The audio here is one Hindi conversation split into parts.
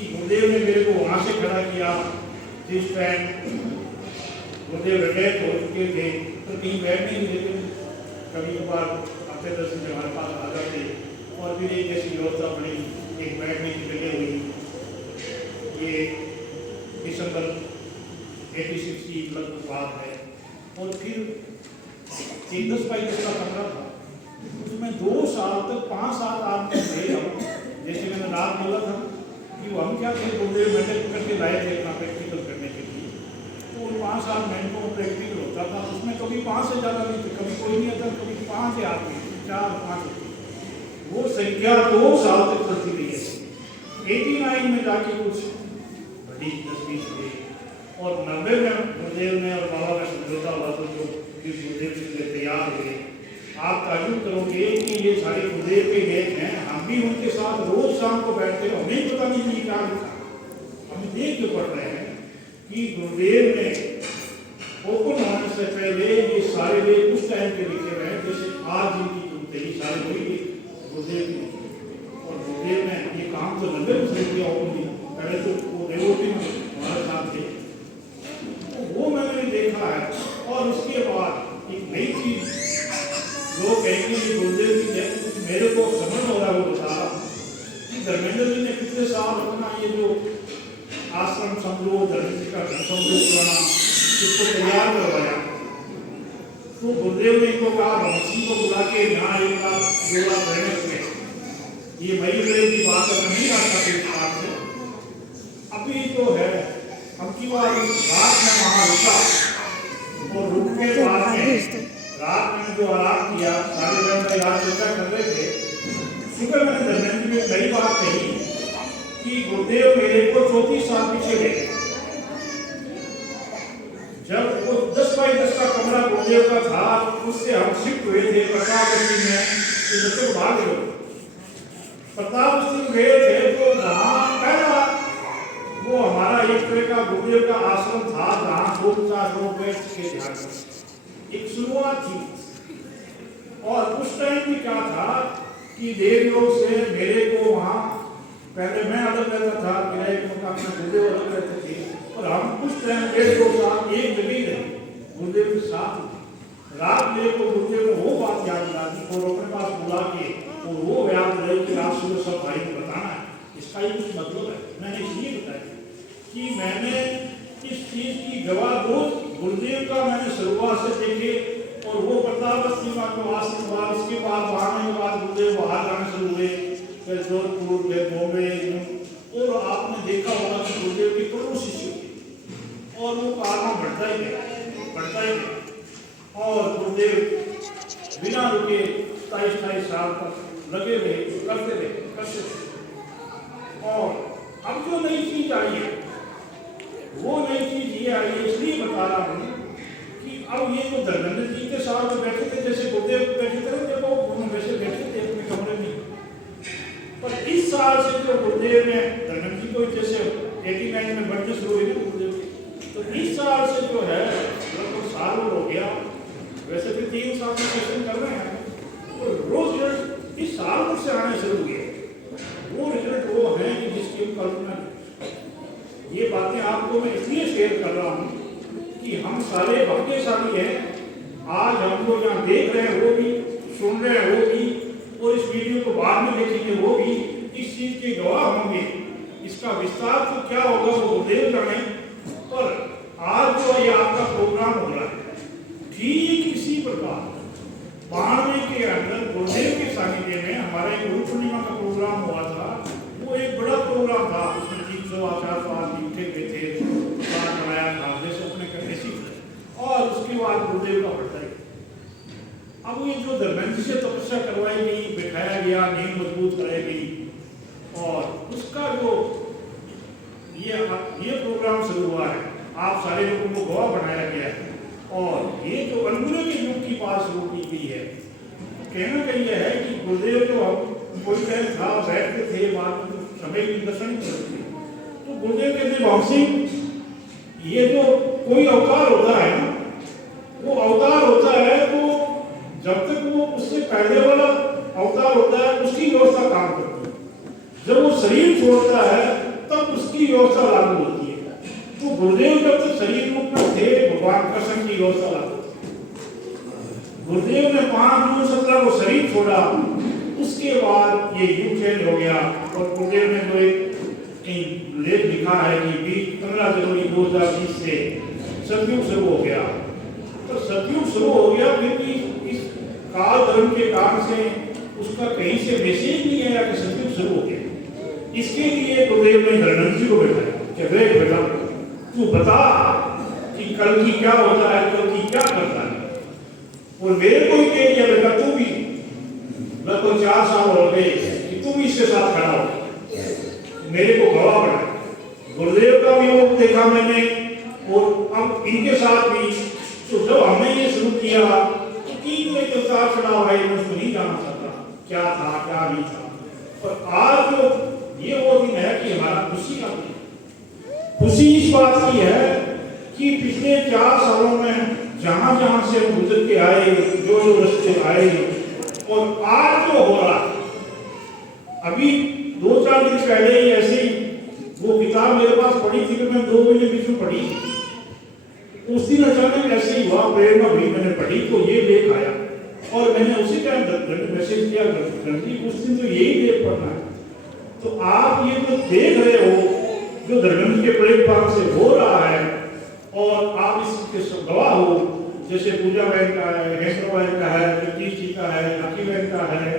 कि गुरुदेव ने मेरे को वहाँ से खड़ा किया जिस टाइम गुरुदेव रिटायर हो चुके थे, तो कहीं बैठने नहीं देते, कभी कभार हफ्ते 10 दिन हमारे पास आ जाते और फिर एक ऐसी व्यवस्था बनी, एक बैठने की जगह हुई। ये दिसंबर 86 की लगभग बात है। और फिर एक 10 बाई 10 का कमरा था, उसमें 2 साल तक 5-7 आदमी थे हम। जैसे मैंने रात बोला था कि वो हम क्या थे, गुरुदेव मेंटेन करके लाए थे अपना प्रैक्टिकल करने के लिए, तो उन 5-7 मिनटों में प्रैक्टिकल होता था, उसमें कभी 5 से ज़्यादा नहीं थे, कभी कोई नहीं आता, कभी 5 से आदमी, 4-5 होते। वो संख्या 2 साल तक चलती रही है। 89 में जाके कुछ बड़ी तस्वीर हुई और 90 में गुरुदेव ने और बाबा का समझौता हुआ तो जो गुरुदेव के लिए तैयार हुए। आप ताजुब करोगे कि ये सारे गुरुदेव के गेट हैं, हम भी उनके साथ रोज शाम को बैठते हैं, हमें पता नहीं कि क्या लिखा, हम देख के पढ़ रहे हैं कि गुरुदेव ने ओपन होने से पहले ये सारे वे उस टाइम के लिखे हुए हैं जैसे आज जिनकी तुमते सारे वही गुरुदेव की। और गुरुदेव ने ये काम तो 90 में किया ओपन, पहले तो वो देवोटी में हमारे साथ थे, तो वो मैंने देखा है। और उसके बाद एक नई चीज लोग कहेंगे कि गुरुदेव की जय, कुछ मेरे को समझ हो रहा है वो बता रहा कि धर्मेंद्र जी ने कितने साल अपना ये जो आश्रम समझो, धर्मेंद्र का घर समझो पुराना, इसको तैयार करवाया। तो गुरुदेव ने इनको कहा रमसी को बुला के यहाँ 1 लाख 2 लाख रहने हुए, ये मई की बात है, नहीं आता फिर बात से अभी तो है। अब की बार रात में वहाँ रुका और रुक के बाद में रात में जो आराम किया, सारे लोग याद चर्चा कर रहे थे। सुबह मैंने धर्मेंद्र में कई बार कही कि गुरुदेव मेरे को 34 साल पीछे गए। जब वो 10 बाई 10 का कमरा गुरुदेव का था, उससे हम शिफ्ट हुए थे प्रतापगढ़ में, तो बच्चे भाग गए प्रतापगढ़ गए थे, तो वहाँ पहला वो हमारा एक तरह का गुरुदेव का आश्रम था जहाँ 2-4 लोग बैठ के ध्यान, एक शुरुआत थी। और उस टाइम भी क्या था कि देव लोग से मेरे को वहाँ, पहले मैं अलग रहता था, मेरा एक मकान में गुरुदेव अलग रहते थे, और हम उस टाइम 1.5-2 साल एक जगह रहे गुरुदेव के साथ। रात मेरे को गुरुदेव को वो बात याद दिलाती और अपने पास बुला के और वो याद रहे कि आज सुबह सब भाई को बताना है, इसका ही कुछ मतलब है। मैंने इसलिए बताया कि मैंने इस चीज की गवाह दो गुरुदेव का मैंने शुरुआत से देखे, और वो प्रतापगढ़ को आश्रम हुआ, उसके बाद आने के बाद गुरुदेव बाहर जाने शुरू हुए, फिर जोधपुर, फिर बॉम्बे, और आपने देखा होगा कि गुरुदेव के करोड़ों शिष्य थे और वो कारनामा बढ़ता ही गया। और गुरुदेव बिना रुके 27-28 साल तक लगे रहे, करते रहे। और अब जो नई चीज आई है, वो नई चीज ये आई है, इसलिए बता रहा हूँ कि अब ये जो धर्मेंद्र जी के साथ जो बैठे थे, जैसे गुरुदेव बैठे थे, देखो वैसे बैठे थे अपने कमरे में, पर इस साल से जो गुरुदेव ने धर्मेंद्र जी को जैसे 89 में बढ़ते शुरू हुई ना गुरुदेव की, तो इस साल से जो है लगभग साल हो गया, वैसे भी 3 साल से सेशन कर रहे हैं, तो रोज रिजल्ट इस साल से आने शुरू हुए। वो रिजल्ट वो है कि जिसकी कल्पना, ये बातें आपको मैं इसलिए शेयर कर रहा हूँ कि हम सारे भाग्यशाली हैं। आज हम लोग यहाँ देख रहे हैं, वो भी सुन रहे हैं, वो भी, और इस वीडियो को बाद में देखेंगे, वो भी इस चीज के गवाह होंगे। इसका विस्तार तो क्या होगा वो गुरुदेव जाने, पर आज जो ये आपका प्रोग्राम हो रहा है, ठीक इसी प्रकार 92 के अंदर गुरुदेव के सानिध्य में हमारा एक गुरु पूर्णिमा का प्रोग्राम हुआ था। वो एक बड़ा प्रोग्राम था, उसमें 300-400 आदमी उठे हुए थे, बनाया था जैसे अपने करने सीखे, और उसके बाद गुरुदेव का बढ़ता ही। अब ये जो धर्मेंद्र से तपस्या करवाई गई, बैठाया गया, नींव मजबूत कराई गई, और उसका जो ये प्रोग्राम शुरू हुआ है, आप सारे लोगों को गवाह बनाया गया है। और ये जो अनगुने के युग की बात शुरू की गई है, कहना का यह है कि गुरुदेव जो हम कोई टाइम था बैठते थे, बाद में समय की दर्शन करते थे, तो गुरुदेव कहते भाव सिंह, ये जो कोई अवतार होता है ना, वो अवतार होता है तो जब तक वो उससे पहले वाला अवतार होता है उसकी व्यवस्था काम करती है। जब वो शरीर छोड़ता है तब उसकी व्यवस्था लागू होती है। तो गुरुदेव जब तक शरीर रूप में थे, भगवान कृष्ण की व्यवस्था लागू होती। गुरुदेव ने 5 जून 17 को शरीर छोड़ा, उसके बाद ये युग चेंज हो गया। और गुरुदेव ने जो एक लेख लिखा है कि 15 जनवरी 2020 से सतयुग शुरू हो गया। तो सतयुग शुरू हो गया, फिर भी इस काल धर्म के कारण से उसका कहीं से मैसेज नहीं आया कि सतयुग शुरू हो गया। इसके लिए गुरुदेव ने धर्मेंद्र जी को बैठाया कि वे बेटा तू बता कि कल की क्या होता है, कल की क्या करता है। और मेरे को ही कह दिया बेटा तू भी लगभग 4 साल हो गए कि तू भी इसके साथ खड़ा हो, मेरे को गवाह बना। गुरुदेव का भी वो देखा मैंने, और अब इनके साथ भी। तो जब हमने ये शुरू किया तो 3 में जो उतार चढ़ाव है मैं उसको नहीं जाना चाहता क्या था क्या नहीं था। पर आज जो ये वो दिन है कि हमारा खुशी का दिन, खुशी इस बात की है कि पिछले 4 सालों में जहां जहां से गुजर के आए, जो जो रास्ते आए, और आज जो हो रहा, अभी 2-4 दिन पहले ही ऐसे ही वो किताब मेरे पास पड़ी थी कि मैं 2 महीने बीच में पढ़ी। उस दिन अचानक ऐसे ही हुआ, प्रेरणा हुई, मैंने पढ़ी तो ये लेख आया और मैंने उसी टाइम मैसेज किया जल्दी उस दिन तो यही लेख पढ़ना है। तो आप ये जो देख रहे हो जो धर्मेंद्र के प्रेम पाक से हो रहा है, और आप इसके गवाह हो, जैसे पूजा बहन का है, हेमरा बहन का है, जगदीश जी का है, राखी बहन का है,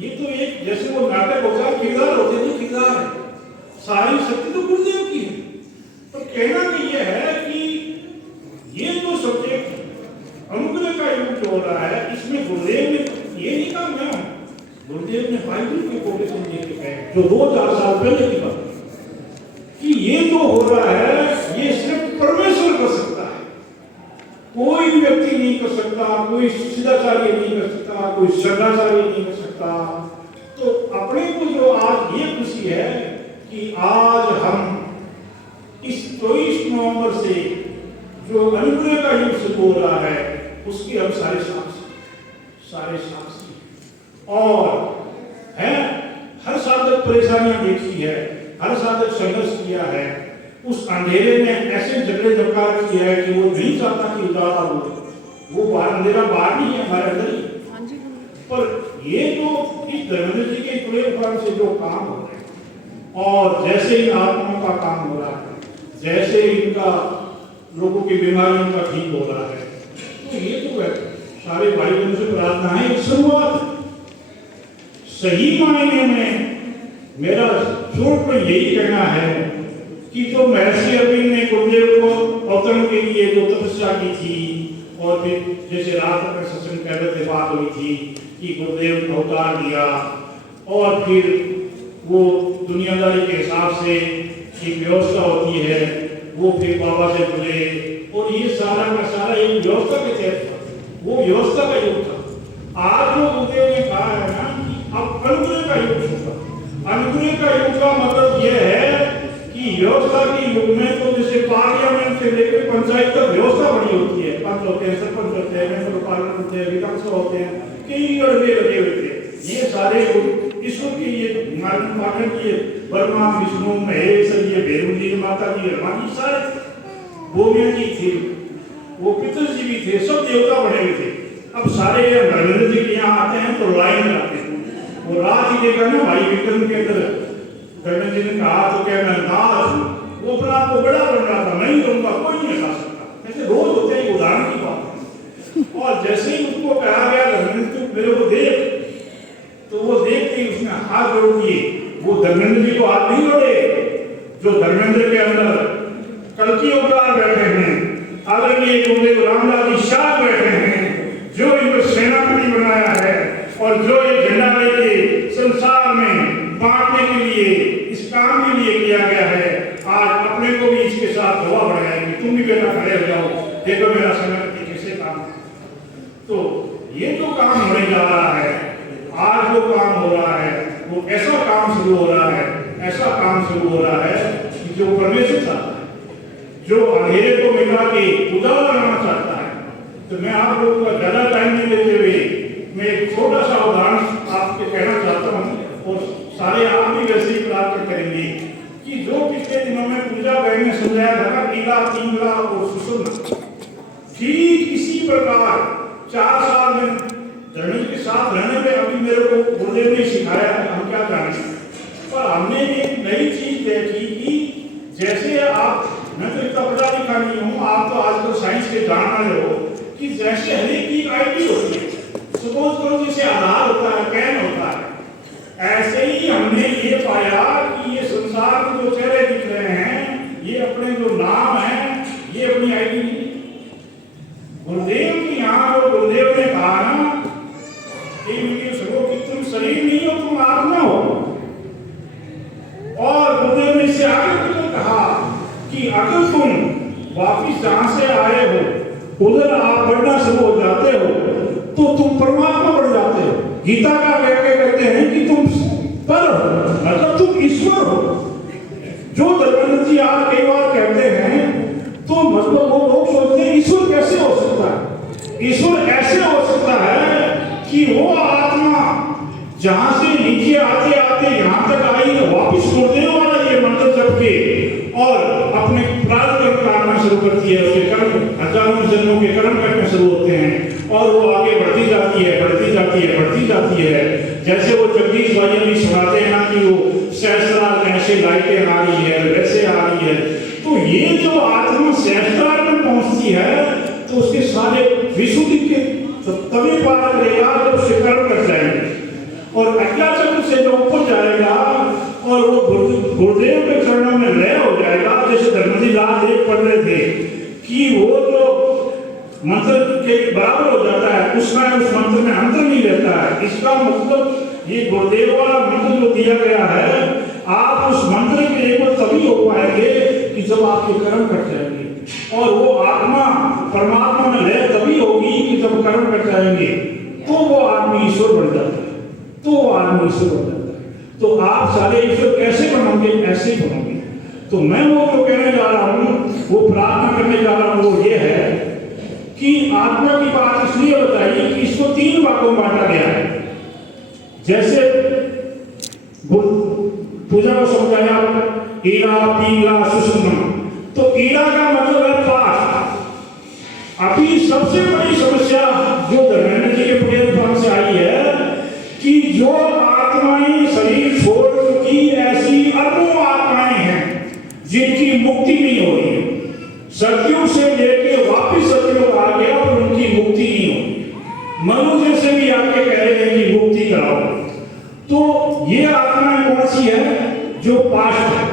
ये तो एक जैसे वो नाटक होता है, किरदार होते हैं, किरदार है, सारी शक्ति तो गुरुदेव की है। तो कहना तो ये है कि ये जो सब्जेक्ट अनुग्रह का युग जो हो रहा है, इसमें गुरुदेव ने ये नहीं कहा मैं हूं, गुरुदेव ने बाइबल के कोटेशन दे के कहे जो 2-4 साल पहले की बात कि ये जो हो रहा है ये सिर्फ परमेश्वर कर सकता है, कोई व्यक्ति नहीं कर सकता, कोई सिद्धाचार्य नहीं कर सकता, कोई शरणाचार्य नहीं कर सकता। तो अपने को जो आज ये खुशी है कि आज हम इस 24 नवंबर से जो अनुग्रह का युग शुरू हो रहा है उसके हम सारे साक्षी और है। हर साधक परेशानियां देखी है, हर साधक संघर्ष किया है, उस अंधेरे में ऐसे झगड़े झपकार किया है कि वो नहीं चाहता कि उजाला हो, वो बाहर अंधेरा बाहर नहीं है, हमारे अंदर ही। पर ये जो इस धर्मेंद्र जी के प्रेम से जो काम हो रहे हैं, और जैसे इन आत्माओं का काम हो रहा है, जैसे इनका लोगों की बीमारियों का ठीक हो रहा है, तो ये जो है सारे भाई बहनों से प्रार्थना है एक शुरुआत। सही मायने में मेरा छोट पर यही कहना है कि जो महर्षि अरविंद ने गुरुदेव को अवतरण के लिए जो तपस्या की थी, और फिर जैसे रात में सत्संग कर रहे थे बात हुई थी कि गुरुदेव अवतार लिया, और फिर वो दुनियादारी के हिसाब से एक व्यवस्था होती है, वो फिर बाबा से जुड़े, और ये सारा का सारा एक व्यवस्था के तहत था, वो व्यवस्था का युग था। आज जो गुरुदेव ने कहा है ना कि अब अनुग्रह का युग होगा। अनुग्रह का युग का मतलब यह है कि व्यवस्था के युग में तो जैसे पार्लियामेंट से लेकर पंचायत तक व्यवस्था बनी होती है, पंच होते हैं, सरपंच होते हैं, मेंबर पार्लियामेंट होते हैं, विधायक होते हैं, कई अड़बे लगे हुए थे। ये सारे ईश्वर के ये मार्गन की ब्रह्मा विष्णु महेश, ये भैरव जी माता जी हनुमान जी सारे गोविंद जी थे, वो पितर जी भी थे, सब देवता बने हुए थे। अब सारे धर्मेंद्र जी के यहाँ आते हैं तो लाइन लगाते हैं। वो रात ही देखा ना भाई विक्रम के अंदर धर्मेंद्र जी ने कहा तो क्या मैं नाथ हूँ, वो अपना आपको बड़ा बन रहा था, मैं ही कहूँगा कोई नहीं हटा सकता। ऐसे रोज होते हैं, उदाहरण की बात है। और जैसे ही उसको कहा गया धर्मेंद्र तू मेरे को देख, तो वो देखते ही उसने हाथ जोड़ दिए। वो धर्मेंद्र जी को हाथ नहीं जोड़े, जो धर्मेंद्र के अंदर कल्कि अवतार बैठे हैं, आदरणीय गुरुदेव रामलाल जी शाह बैठे हैं, जो इनको सेनापति बनाया है, और जो ये झंडा लेके संसार में बांटने के लिए इस काम के लिए किया गया है। आज अपने को भी इसके साथ धोआ बढ़ाया कि तुम भी बेटा खड़े हो जाओ, देखो मेरा सेनापति कैसे काम है। तो ये जो काम होने जा रहा है, आज जो काम हो रहा है, वो ऐसा काम शुरू हो रहा है, ऐसा काम शुरू हो रहा है कि जो परमेश्वर चाहता है, जो अंधेरे को मिटा के उजाला बनाना चाहता है। तो मैं आप लोगों का ज्यादा टाइम नहीं लेते हुए मैं एक छोटा सा उदाहरण आपके कहना चाहता हूँ, और सारे आप भी वैसे ही प्राप्त करेंगे कि जो पिछले दिनों पहले मैंने समझाया था ईला, पिंगला और सुषुम्ना। ठीक इसी प्रकार 4 साल में धर्मेंद्र के साथ रहने में अभी मेरे को गुरुदेव ने सिखाया है, हम क्या जाने, पर हमने एक नई चीज तय की कि जैसे आप, मैं तो इतना पढ़ा लिखा नहीं हूँ, आप तो आजकल साइंस के जान वाले हो, कि जैसे हर एक की आईडी होती है, सपोज करो जैसे आधार होता है, पैन होता है, ऐसे ही हमने ये पाया कि ये संसार में जो चेहरे दिख रहे हैं, ये अपने जो नाम है, ये अपनी आईडी नहीं। गुरुदेव की यहाँ जो गुरुदेव ने कहा ना कि तुम शरीर नहीं हो, तुम आत्मा हो। और गुरुदेव ने इससे आगे भी कहा कि अगर तुम वापिस जहां से आए हो उधर आप बढ़ना शुरू हो जाते हो तो तुम परमात्मा बन जाते हो। गीता का व्याख्या कहते हैं कि तुम पर हो, मतलब तुम ईश्वर हो। जो धर्मेंद्र जी आज कई बार कहते हैं तो मतलब वो लोग सोचते हैं ईश्वर कैसे हो सकता है। ईश्वर ऐसे हो सकता है कि वो आत्मा जहां से नीचे आते आते यहां तक आई, वापिस गुरुदेव वाला ये मंत्र जप के और अपने प्रारंभ करना शुरू करती है। उसके कर्म हजारों जन्मों के कर्म करने शुरू होते हैं और वो आगे बढ़ती जाती है, बढ़ती जाती है, बढ़ती जाती है। जैसे वो जगदीश भाई भी सुनाते हैं ना कि वो सहस्त्रार ऐसे लाइटें आ रही है, वैसे आ रही है। तो ये जो आत्मा सहस्त्रार में पहुंचती है तो उसके सारे विशुद्धि के तभी पार करेगा जब उससे कर्म कर जाएंगे और अज्ञा चक्र से जो ऊपर जाएगा और वो गुरुदेव के चरणों में लय हो जाएगा। जैसे धर्मजी लाल एक पढ़ रहे थे कि वो जो मंत्र के बराबर हो जाता है, उसमें उस मंत्र में अंतर नहीं रहता है। इसका मतलब ये गुरुदेव वाला मंत्र जो दिया गया है, आप उस मंत्र के एक तभी हो पाएंगे कि जब आपके कर्म कट जाएंगे और वो आत्मा परमात्मा में लय तभी होगी कि जब कर्म कट जाएंगे तो वो आदमी ईश्वर बन जाता है, तो वो आदमी ईश्वर बन जाता है। तो आप सारे ईश्वर कैसे बनोगे? ऐसे ही बनोगे। तो मैं वो जो कहने जा रहा हूँ, वो प्रार्थना करने जा रहा हूँ, वो ये है कि आत्मा की बात इसलिए बताइए कि इसको 3 भागों में बांटा गया है। जैसे पूजा को समझाया ईला, पिंगला, सुषुम्ना। तो ईला का मतलब है पास्ट। अभी सबसे बड़ी समस्या जो धर्मेंद्र जी के प्लेटफॉर्म से आई है कि जो आत्माएं शरीर छोड़ चुकी, ऐसी अरबों आत्माएं हैं जिनकी मुक्ति नहीं हो रही है। सतयुग से लेके वापिस सतयुग आ गया और उनकी मुक्ति नहीं हो रही। मनुष्य से भी आके कह रहे हैं कि मुक्ति कराओ। तो ये आत्माएं कौन सी है? जो पास्ट है।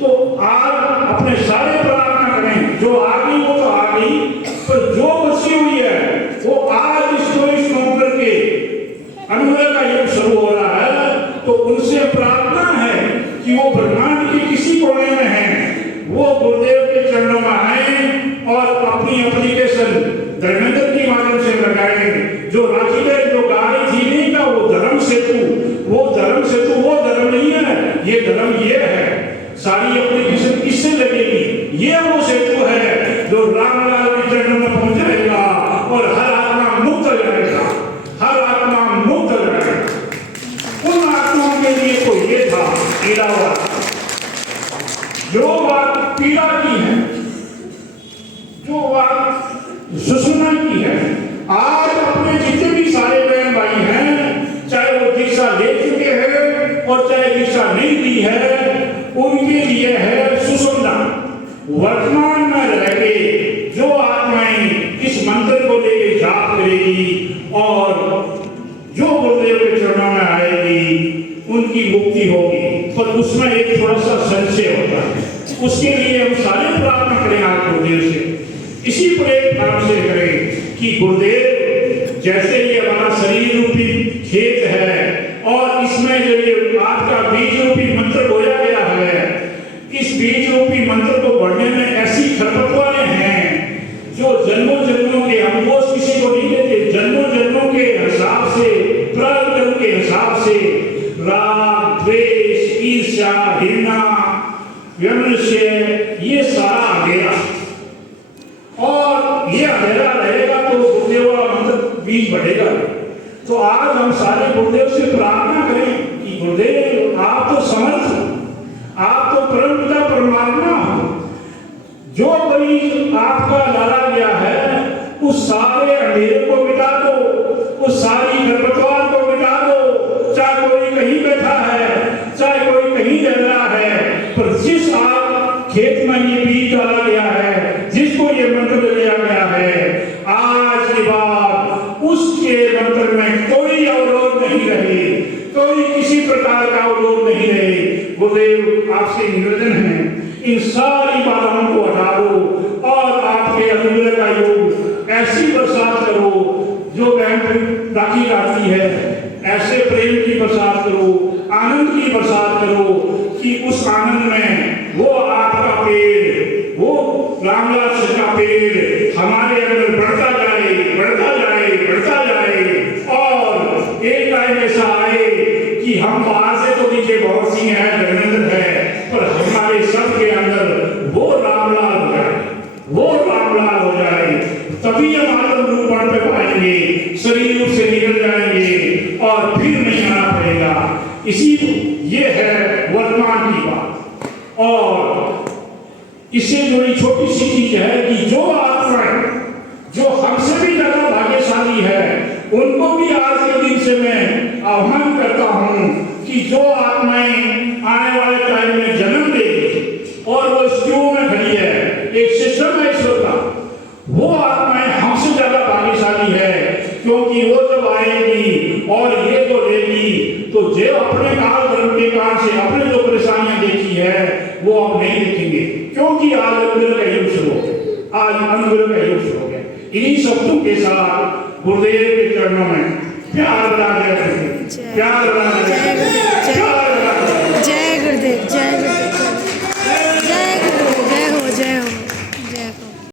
तो आज अपने सारे प्रार्थना करें, जो आ गई वो तो आ गई, पर जो बची हुई है वो आज इस 24 नवंबर के अनुभव का युग शुरू हो रहा है। तो उनसे प्रार्थना है कि वो ब्रह्मांड के किसी कोने में है, वो गुरुदेव के चरणों में आए और अपनी एप्लीकेशन धर्मेंद्र के माध्यम से लगाएंगे। जो राखी है, जो गाड़ी थी नहीं का वो धर्म सेतु, वो धर्म सेतु वो धर्म नहीं है, ये धर्म ये है। सारी एप्लीकेशन किससे लगेगी? ये वो सेतु है जो रामलाल के चरणों में पहुंच जाएगा और हर आत्मा मुक्त हो जाएगा, हर आत्मा मुक्त हो जाएगा। उन आत्माओं के लिए तो ये था पीड़ा वाला। जो बात पीड़ा की है, जो बात सुषुम्ना की है, आज अपने जितने भी सारे बहन भाई हैं, चाहे वो दीक्षा ले चुके हैं और चाहे दीक्षा नहीं दी है, उनके लिए है सुषुम्ना। वर्तमान में रह के जो आत्माएं इस मंत्र को लेकर जाप करेगी और जो गुरुदेव के चरणों में आएगी, उनकी मुक्ति होगी। पर उसमें एक थोड़ा सा संशय होता है। उसके लिए हम सारे प्रार्थना करें आज गुरुदेव से, इसी प्लेटफॉर्म से करें कि गुरुदेव जैसे ये हमारा शरीर रूपी खेत है और इसमें जो ये आपका बीज रूपी मंत्र बोया गया है, इस बीज रूपी मंत्र को बढ़ने में ऐसी खरपतवारें हैं जो जन्मों जन्मों के, हम वो किसी को नहीं देते, जन्मों जन्मों के हिसाब से, प्रारब्ध के हिसाब से राग, द्वेष, ईर्ष्या, घृणा, व्यवसाय, ये सारा अंधेरा, और ये अंधेरा रहेगा तो गुरुदेव वाला मंत्र बीज बढ़ेगा। तो आज हम सारे गुरुदेव से प्रार्थना करें कि गुरुदेव आप तो समर्थ हो, आप तो परम पिता परमात्मा हो, जो मरीज आपका डाला गया है उस सारे अंधेरे को मिटा दो, उस सारी खरपतवार को मिटा दो। चाहे कोई कहीं बैठा है, चाहे कोई कहीं रह रहा है, पर जिस आप खेत में ये बीज डाला गया है, जिसको ये मंत्र दिया गया है, आज के बाद उसके मंत्र में कोई अवरोध नहीं रहे, कोई किसी प्रकार का अवरोध नहीं रहे। गुरुदेव आपसे निवेदन है, इन सारी बाधाओं को हटा दो और आपके अनुग्रह का योग ऐसी बरसात करो जो बहन राखी गाती है, ऐसे प्रेम की बरसात करो, आनंद की बरसात करो कि उस आनंद में वो आपका पेड़, वो रामलाल का पेड़ हमारे अंदर बढ़ता जाए, बढ़ता जाए, बढ़ता जाए और एक टाइम ऐसा आए कि हम बाहर से तो नीचे बहुत सिंह है, धर्मेंद्र है, पर हमारे सबके अंदर वो रामलाल हो जाए, वो रामलाल हो जाए, तभी हम आनंद रूपण पे पाएंगे, शरीर से निकल जाएंगे और फिर नहीं आना पड़ेगा। इसी ये है वर्तमान की बात। और इससे जुड़ी छोटी सी चीज है कि जो आत्माएं जो हमसे भी ज्यादा भाग्यशाली है, उनको भी आज के दिन से मैं आह्वान करता हूं कि जो आत्माएं आने वाले टाइम में जन्म देगी और वो क्यों में खड़ी है, एक सिस्टम है ईश्वर का, वो आत्माएं हमसे ज्यादा भाग्यशाली है, क्योंकि वो जब आएगी और ये तो लेगी तो जो अपने काल धर्म के काल से अपने जो परेशानियां देखी है वो अब नहीं देखेंगे, क्योंकि आज अनुग्रह का युग शुरू हो गया, आज अनुग्रह का युग शुरू हो गया। इन्हीं शब्दों के साथ गुरुदेव के चरणों में प्यार बना दे, प्यार बना दे, जय गुरुदेव, जय गुरुदेव, जय गुरुदेव।